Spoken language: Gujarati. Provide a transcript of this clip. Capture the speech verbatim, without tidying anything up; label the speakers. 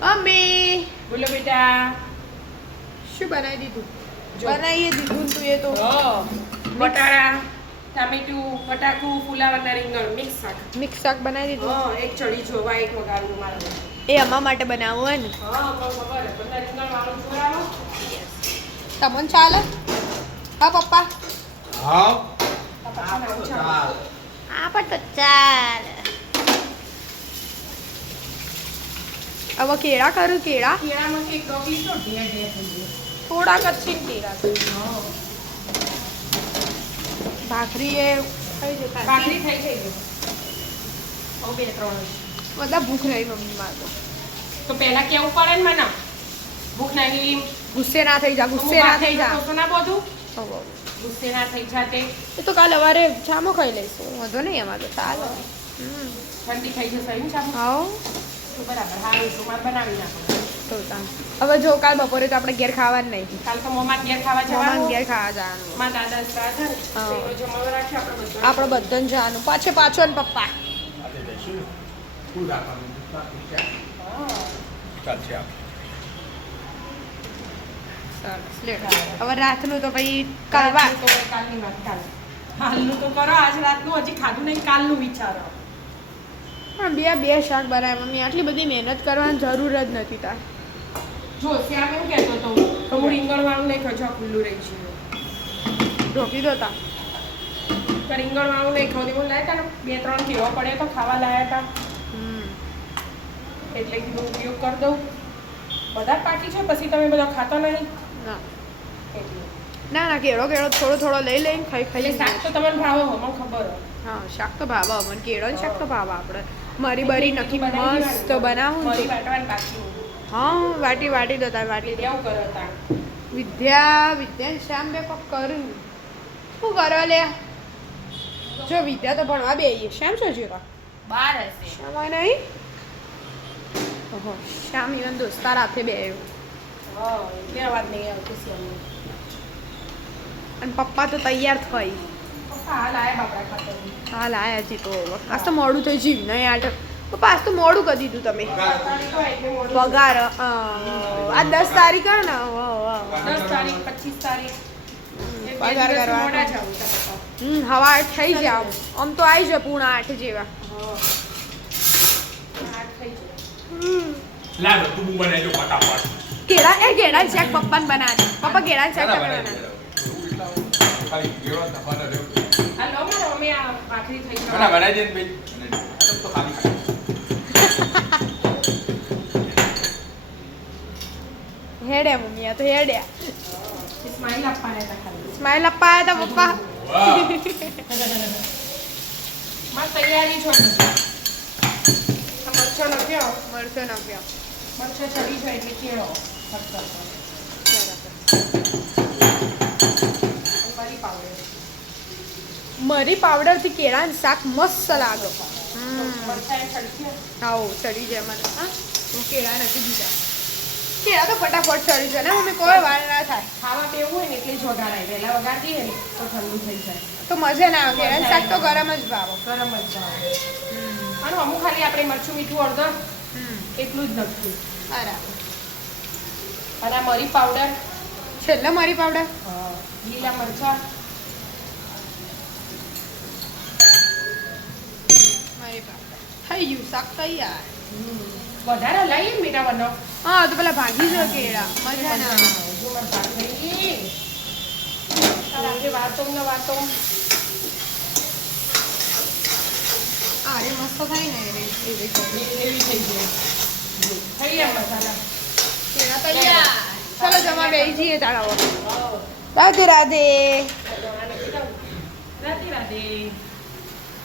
Speaker 1: મમ્મી
Speaker 2: બોલો બેટા
Speaker 1: શું બનાવી દીધું? બનાવીએ દીધું તું એ તો
Speaker 2: બટાટા ટામેટું બટાકું ફુલાવરના રીંગણ મિક્સ શાક
Speaker 1: મિક્સ શાક બનાવી દીધું.
Speaker 2: હા એક ચડી જો વાઈટ વગાડું મારું
Speaker 1: એ અમારા માટે બનાવવું હોય ને.
Speaker 2: હા ખબર બધા રીંગણ વાળું છોડાવો.
Speaker 1: તમને ચાલે? હા પપ્પા
Speaker 3: હા
Speaker 2: પપ્પા નામ ચાલો
Speaker 1: આ પણ તો ચાલે. હવે કેળા કરું કેળા
Speaker 2: કેળામાંથી એક ડોકલી તો ઢેર ઢેર થઈ ગઈ.
Speaker 1: થોડા કચ્છી કેળા
Speaker 2: હા
Speaker 1: ભાખરી એ થઈ જતા
Speaker 2: ભાખરી થઈ થઈ ગઈ હવે બે ત્રણ
Speaker 1: બધા ભૂખ રહી મમ્મી માં તો
Speaker 2: તો પહેલા કેવું પડે ને મને ભૂખ નહીં
Speaker 1: ગુસ્સે ના થઈ જા ગુસ્સે ના થઈ જા
Speaker 2: તો ના બધું
Speaker 1: હો,
Speaker 2: ગુસ્સે ના થઈ જાતે
Speaker 1: એ તો કાલ સવારે જામો ખાઈ લઈશું વાંધો નહીં અમારે તો ચાલે. હમ
Speaker 2: ઠંડી થઈ જશે એમ છે
Speaker 1: હાઉ
Speaker 2: તો બરાબર હારું તો મારે બનાવી નાખો
Speaker 1: તો તાન હવે જો કાલ બપોરે તો આપણે ઘેર ખાવાનું નહીં.
Speaker 2: કાલ તો મોમાં ઘેર ખાવા
Speaker 1: મમ્માને
Speaker 2: જવાનું
Speaker 1: ઘેર ખાવા જવાનું
Speaker 2: માં દાદા શ્રાદ્ધ છે ને,
Speaker 1: હા.
Speaker 2: તો એનો જમાડો રાખીએ આપણે બધા.
Speaker 1: આપણે બધાને જવાનું પાછે પાછો ને પપ્પા.
Speaker 3: આજે જઈશું શું રાખવાનું
Speaker 2: હા.
Speaker 3: ચાલશે આપ
Speaker 1: સરસ લે હવે રાતનું તો પછી કાલ વાત.
Speaker 2: તો કાલની વાત કાલ હાલનું તો કરો આજ રાતનું હજી ખાધું નહીં કાલનું વિચારો
Speaker 1: પણ બે બે શાક બનાવે મમ્મી આટલી બધી મહેનત કરવાની જરૂર જ નથી તાર.
Speaker 2: જો શ્યામ એવું કહેતો હતો તો હું રીંગણ વાળું નહીં ખાઉં છું આ ખુલ્લું રહી છે
Speaker 1: ઢોકી દો તા
Speaker 2: તો રીંગણ વાળું નહીં ખાઉં એવું લાયા હતા ને બે ત્રણ કેવો પડે તો ખાવા લાયા હતા
Speaker 1: હમ
Speaker 2: એટલે કીધું ઉપયોગ કરી દઉં બધા જ પાકી છે પછી તમે બધા ખાતા નહીં
Speaker 1: ના
Speaker 2: એટલે
Speaker 1: ના ના કેળો કેળો થોડો થોડો લઈ લઈને ખાઈ
Speaker 2: એટલે
Speaker 1: ખાઈ
Speaker 2: શાક તો તમને ભાવે હો મને ખબર હોય
Speaker 1: હા શાક તો ભાવે મને કેળો ને શાક તો ભાવે આપણે મરી બરી નક્કી
Speaker 2: બનાવી
Speaker 1: મસ્ત બનાવું
Speaker 2: મરી
Speaker 1: ને.
Speaker 2: વાટવાની બાકી
Speaker 1: હા વાટી વાટી દો તાર વાટી દો.
Speaker 2: એવું કરો હતા
Speaker 1: વિદ્યા વિદ્યા ને શ્યામ બે કોક કરું શું કરો લે જો વિદ્યા તો ભણવા બે શ્યામ શું છે
Speaker 2: બાર હશે
Speaker 1: શ્યામ હોય નહીં ઓહો શ્યામ ઇવન દોસ્તાર હાથે બે
Speaker 2: હા એટલે અવાજ નહીં આવતી શ્યામની
Speaker 1: અને પપ્પા તો તૈયાર થઈ
Speaker 2: પપ્પા હાલ આયા બાપડા ખાતે
Speaker 1: હાલ આયા જી તો આજ તો મોડું થઈ જીવ નહીં આઠ પપ્પા આજ તો મોડું કરી દીધું તમે પગાર અ, આ દસ તારીખ હે ને ઓ, ઓ, ઓ.
Speaker 2: દસ તારીખ પચીસ તારીખ એ બે
Speaker 1: પગાર
Speaker 2: દિવસ
Speaker 1: કરવાનો.
Speaker 2: મોડા જાવું છે પપ્પા
Speaker 1: હમ હવા આઠ થઈ જાવ આમ તો આવી જાય પૂણા આઠ જેવા
Speaker 2: હા આઠ થઈ જાય
Speaker 1: હમ.
Speaker 3: લાવ તું બનાવી દો ફટાફટ
Speaker 1: કેળા એ કેળા શેક પપ્પાને બનાવે પપ્પા કેળા શેક
Speaker 3: ચાલો
Speaker 1: તમે
Speaker 3: બનાવી
Speaker 1: બનાવે
Speaker 3: દો. ખાલી ગેળો નફાનો રહ્યો
Speaker 2: હાલો મારો અમે આ ભાખરી થઈ
Speaker 3: બના બનાવી દે ને ભાઈ આ તો ખાલી ખાલી
Speaker 1: હેડ્યા મમ્મી આ તો હેડ્યા
Speaker 2: સ્માઈલ આપવાના હતા ખાલી
Speaker 1: સ્માઈલ આપવા આવ્યા હતા પપ્પા
Speaker 3: વાહ
Speaker 2: માર તૈયારી છો આ મરચો નાખ્યો
Speaker 1: મળશો ન પ્યો
Speaker 2: મરચો ચડી જાય એટલે કેળો મરી પાવડર
Speaker 1: મરી પાવડરથી કેળાનું શાક મસ્ત લાગે
Speaker 2: મરચાં છડક્યો
Speaker 1: આવો ચડી જાય મને હા હું કેળા નથી દીધા કેળા તો ફટાફટ ચડી જાય ને મમ્મી કોઈ વાર ના થાય
Speaker 2: ખાવા બેવું હોય ને એટલે જ વઘારાય વહેલા વઘાર દઈએ ને તો ઠંડુ થઈ જાય
Speaker 1: તો મજા ના આવે કેળાનું શાક તો ગરમ જ ભાવો
Speaker 2: ગરમ જ ભાવે અને અમુક ખાલી આપણે મરચું મીઠું હળદર
Speaker 1: હમ
Speaker 2: એટલું જ નાખવું
Speaker 1: બરાબર
Speaker 2: અને આ મરી પાવડર
Speaker 1: છેલ્લે મરી પાવડર
Speaker 2: લીલા મરચા
Speaker 1: મરી પાવડર થઈ ગયું શાક તૈયાર
Speaker 2: વધારે લઈએ ને મીઠા બનાવ
Speaker 1: હા તો પેલા ભાગી જો કેળા મજા ના આવે
Speaker 2: વાતો ને વાતો
Speaker 1: અરે મસ્ત થાય ને એવી એવી થઈ
Speaker 2: એવી થઈ ગઈ થઈ ગયા મસાલા
Speaker 1: કેળા તૈયાર ચલો જમવા બેસી જઈએ તારા
Speaker 2: હા.
Speaker 1: રાધે રાધે
Speaker 2: રાધે રાધે